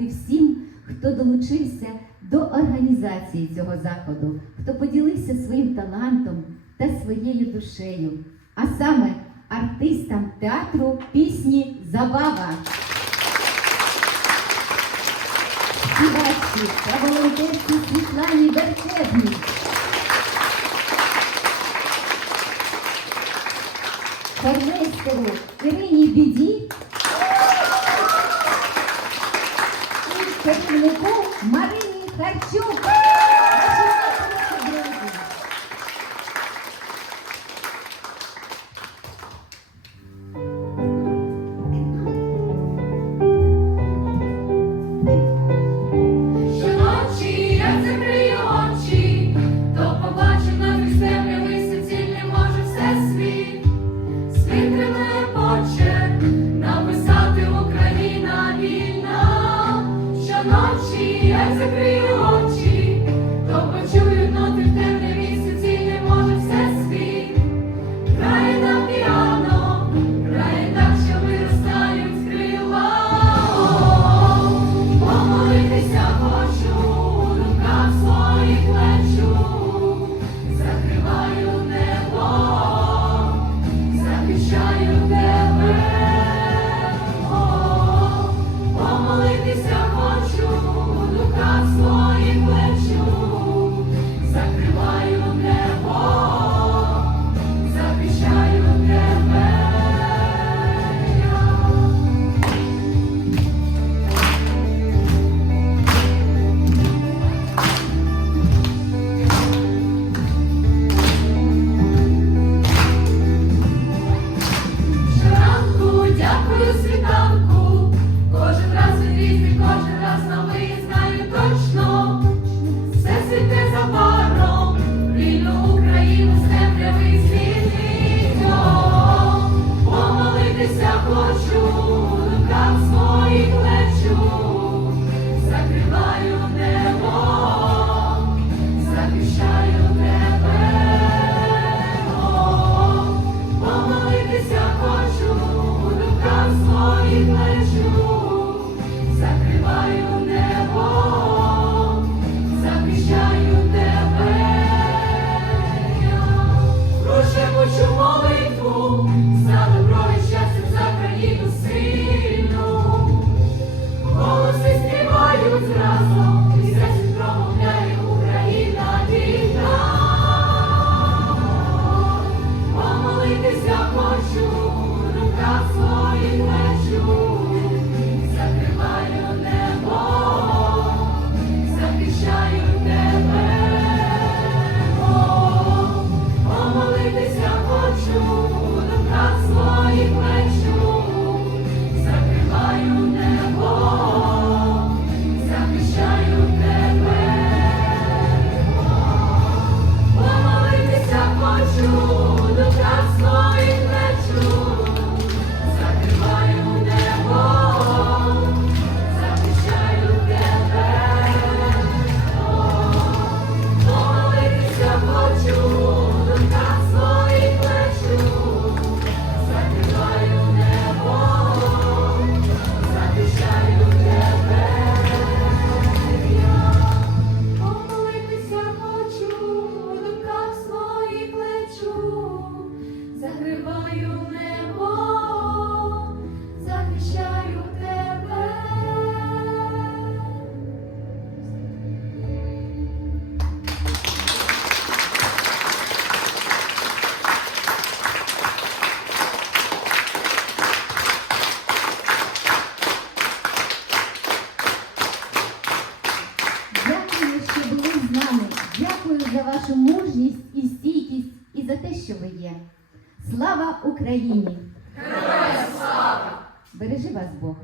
всім, хто долучився до організації цього заходу, хто поділився своїм талантом та своєю душею, а саме артистам театру пісні Забава. Співачці та волонтерці Світлані Беркебні. Хормейстеру Ірині Біді Kami menunggu Marini Tercuba. the night she has agreed. що ви є. Слава Україні! Героям слава! Бережи вас Бог!